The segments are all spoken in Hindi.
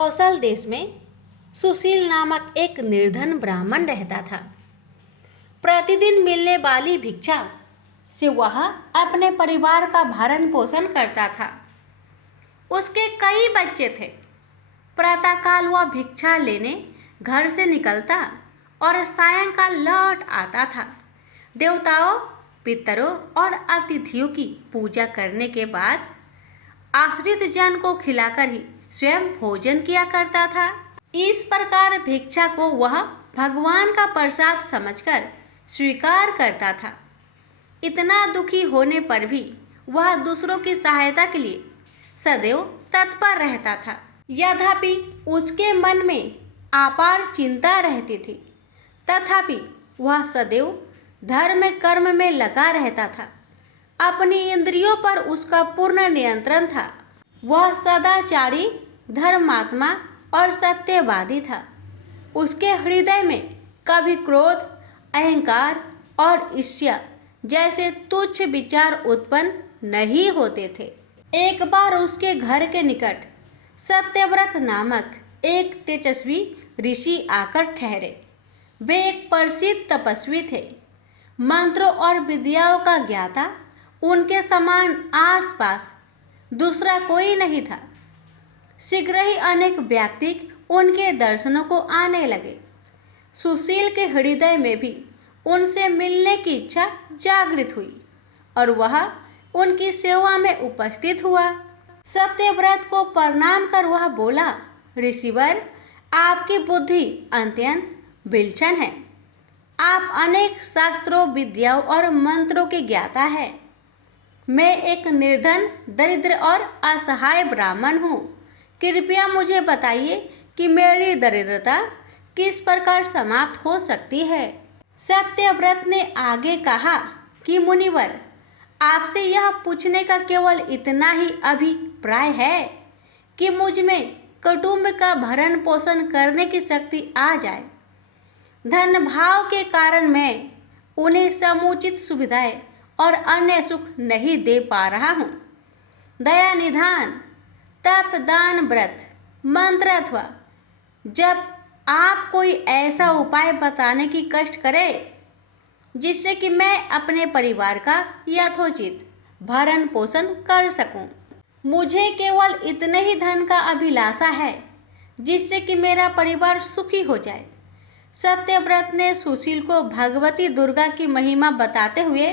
कौशल देश में सुशील नामक एक निर्धन ब्राह्मण रहता था। प्रतिदिन मिलने वाली भिक्षा से वह अपने परिवार का भरण पोषण करता था। उसके कई बच्चे थे। प्रातःकाल वह भिक्षा लेने घर से निकलता और सायंकाल लौट आता था। देवताओं, पितरों और अतिथियों की पूजा करने के बाद आश्रित जन को खिलाकर ही स्वयं भोजन किया करता था। इस प्रकार भिक्षा को वह भगवान का प्रसाद समझकर स्वीकार करता था। इतना दुखी होने पर भी वह दूसरों की सहायता के लिए सदैव तत्पर रहता था। यद्यपि उसके मन में अपार चिंता रहती थी, तथापि वह सदैव धर्म कर्म में लगा रहता था। अपनी इंद्रियों पर उसका पूर्ण नियंत्रण था। वह सदाचारी, धर्मात्मा और सत्यवादी था। उसके हृदय में कभी क्रोध, अहंकार और ईर्ष्या जैसे तुच्छ विचार उत्पन्न नहीं होते थे। एक बार उसके घर के निकट सत्यव्रत नामक एक तेजस्वी ऋषि आकर ठहरे। वे एक प्रसिद्ध तपस्वी थे। मंत्रों और विद्याओं का ज्ञाता उनके समान आसपास दूसरा कोई नहीं था। शीघ्र ही अनेक व्यक्ति उनके दर्शनों को आने लगे। सुशील के हृदय में भी उनसे मिलने की इच्छा जागृत हुई और वह उनकी सेवा में उपस्थित हुआ। सत्यव्रत को प्रणाम कर वह बोला, ऋषिवर, आपकी बुद्धि अत्यंत विलक्षण है। आप अनेक शास्त्रों, विद्याओं और मंत्रों के ज्ञाता है। मैं एक निर्धन, दरिद्र और असहाय ब्राह्मण हूँ। कृपया मुझे बताइए कि मेरी दरिद्रता किस प्रकार समाप्त हो सकती है। सत्यव्रत ने आगे कहा कि मुनिवर, आपसे यह पूछने का केवल इतना ही अभिप्राय है कि मुझ में कुटुंब का भरण पोषण करने की शक्ति आ जाए। धन भाव के कारण मैं उन्हें समुचित सुविधाएं और अन्य सुख नहीं दे पा रहा हूँ। दया निधान, तप, दान, व्रत, मंत्र अथवा जब आप कोई ऐसा उपाय बताने की कष्ट करें जिससे कि मैं अपने परिवार का यथोचित भरण पोषण कर सकूं। मुझे केवल इतने ही धन का अभिलाषा है जिससे कि मेरा परिवार सुखी हो जाए। सत्यव्रत ने सुशील को भगवती दुर्गा की महिमा बताते हुए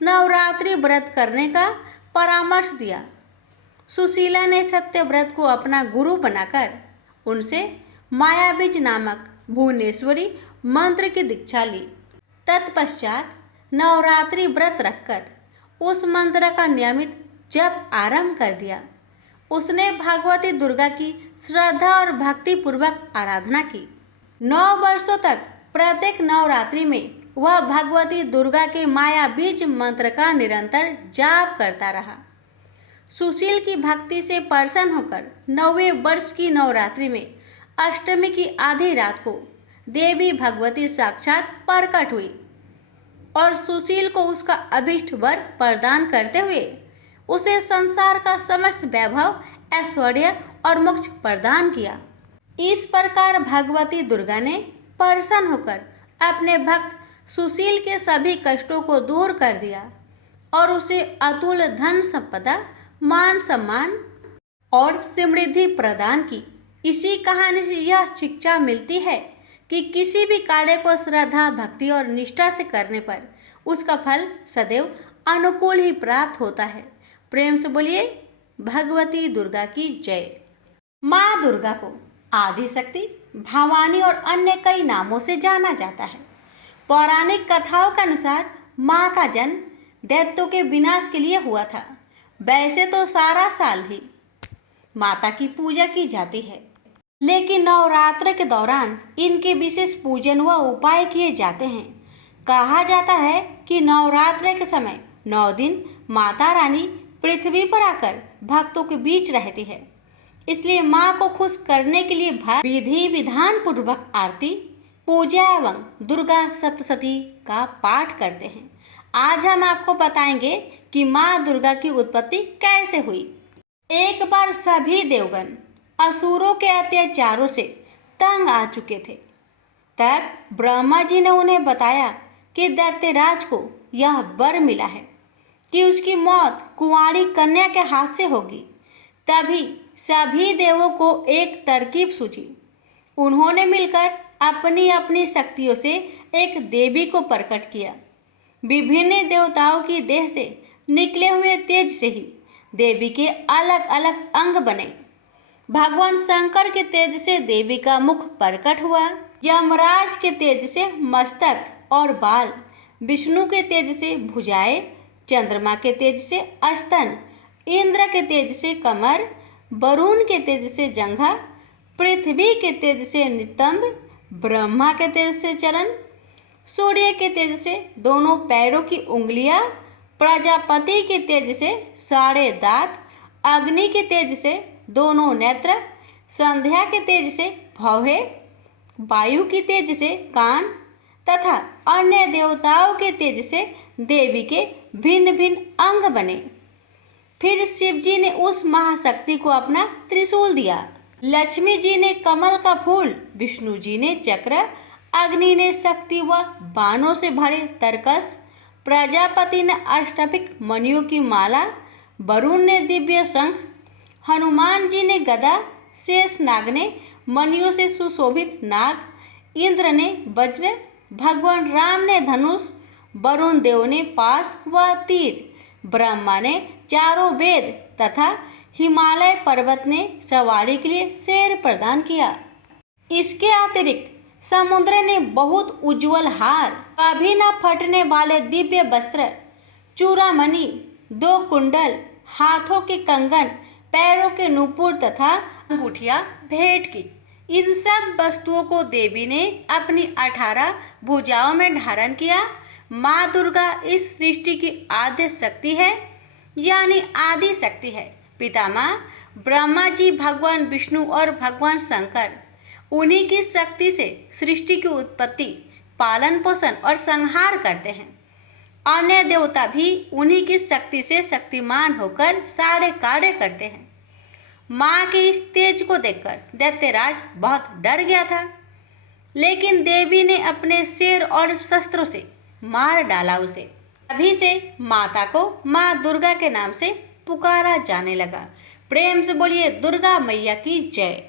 नवरात्रि व्रत करने का परामर्श दिया। सुशीला ने सत्यव्रत को अपना गुरु बनाकर उनसे मायाबीज नामक भुवनेश्वरी मंत्र की दीक्षा ली। तत्पश्चात नवरात्रि व्रत रखकर उस मंत्र का नियमित जप आरंभ कर दिया। उसने भगवती दुर्गा की श्रद्धा और भक्ति पूर्वक आराधना की। 9 वर्षों तक प्रत्येक नवरात्रि में वह भगवती दुर्गा के माया बीज मंत्र का निरंतर जाप करता रहा। सुशील की भक्ति से प्रसन्न होकर 9वें वर्ष की नवरात्रि में अष्टमी की आधी रात को देवी भगवती साक्षात प्रकट हुई और सुशील को उसका अभीष्ट वर प्रदान करते हुए उसे संसार का समस्त वैभव, ऐश्वर्य और मोक्ष प्रदान किया। इस प्रकार भगवती दुर्गा ने प्रसन्न होकर अपने भक्त सुशील के सभी कष्टों को दूर कर दिया और उसे अतुल धन संपदा, मान सम्मान और समृद्धि प्रदान की। इसी कहानी से यह शिक्षा मिलती है कि किसी भी कार्य को श्रद्धा, भक्ति और निष्ठा से करने पर उसका फल सदैव अनुकूल ही प्राप्त होता है। प्रेम से बोलिए भगवती दुर्गा की जय। माँ दुर्गा को आदिशक्ति, भवानी और अन्य कई नामों से जाना जाता है। पौराणिक कथाओं के अनुसार माँ का जन्म दैत्यों के विनाश के लिए हुआ था। वैसे तो सारा साल ही माता की पूजा की जाती है, लेकिन नवरात्र के दौरान इनके विशेष पूजन व उपाय किए जाते हैं। कहा जाता है कि नवरात्र के समय 9 दिन माता रानी पृथ्वी पर आकर भक्तों के बीच रहती है। इसलिए माँ को खुश करने के लिए विधि विधान पूर्वक आरती, पूजा एवं दुर्गा सप्तशती का पाठ करते हैं। आज हम आपको बताएंगे कि माँ दुर्गा की उत्पत्ति कैसे हुई। एक बार सभी देवगण असुरों के अत्याचारों से तंग आ चुके थे। तब ब्रह्मा जी ने उन्हें बताया कि दैत्यराज को यह वर मिला है कि उसकी मौत कुंवारी कन्या के हाथ से होगी। तभी सभी देवों को एक तरकीब सूझी। उन्होंने मिलकर अपनी अपनी शक्तियों से एक देवी को प्रकट किया। विभिन्न देवताओं की देह से निकले हुए तेज से ही देवी के अलग अलग अंग बने। भगवान शंकर के तेज से देवी का मुख प्रकट हुआ, यमराज के तेज से मस्तक और बाल, विष्णु के तेज से भुजाएं, चंद्रमा के तेज से स्तन, इंद्र के तेज से कमर, वरुण के तेज से जंघा, पृथ्वी के तेज से नितंब, ब्रह्मा के तेज से चरण, सूर्य के तेज से दोनों पैरों की उंगलियां, प्रजापति के तेज से सारे दांत, अग्नि के तेज से दोनों नेत्र, संध्या के तेज से भौहें, वायु की तेज से कान तथा अन्य देवताओं के तेज से देवी के भिन्न भिन्न अंग बने। फिर शिव जी ने उस महाशक्ति को अपना त्रिशूल दिया, लक्ष्मी जी ने कमल का फूल, विष्णु जी ने चक्र, अग्नि ने शक्ति व बाणों से भरे तरकस, प्रजापति ने अष्टभिक मणियों की माला, वरुण ने दिव्य शंख, हनुमान जी ने गदा, शेष नाग ने मणियों से सुशोभित नाग, इंद्र ने वज्र, भगवान राम ने धनुष, वरुण देव ने पास व तीर, ब्रह्मा ने चारों वेद तथा हिमालय पर्वत ने सवारी के लिए शेर प्रदान किया। इसके अतिरिक्त समुद्र ने बहुत उज्जवल हार, कभी न फटने वाले दिव्य वस्त्र, चूड़ामणि, 2 कुंडल, हाथों के कंगन, पैरों के नूपुर तथा अंगूठियां भेंट की। इन सब वस्तुओं को देवी ने अपनी 18 भुजाओं में धारण किया। माँ दुर्गा इस सृष्टि की आद्य शक्ति है, यानी आदि शक्ति है। पितामह ब्रह्मा जी, भगवान विष्णु और भगवान शंकर उन्हीं की शक्ति से सृष्टि की उत्पत्ति, पालन पोषण और संहार करते हैं। अन्य देवता भी उन्हीं की शक्ति से शक्तिमान होकर सारे कार्य करते हैं। माँ के इस तेज को देखकर दैत्यराज बहुत डर गया था, लेकिन देवी ने अपने शेर और शस्त्रों से मार डाला उसे। तभी से माता को माँ दुर्गा के नाम से पुकारा जाने लगा। प्रेम से बोलिए दुर्गा मैया की जय।